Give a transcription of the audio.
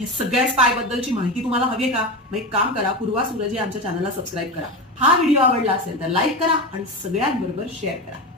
हे सगळ्या स्पाय बद्दलची माहिती तुम्हाला हवी आहे का? मग एक काम करा, पूर्वा सूरज या आमच्या चॅनलला सबस्क्राईब करा. हा व्हिडिओ आवडला असेल तर लाईक करा आणि सगळ्यांबरोबर शेअर करा.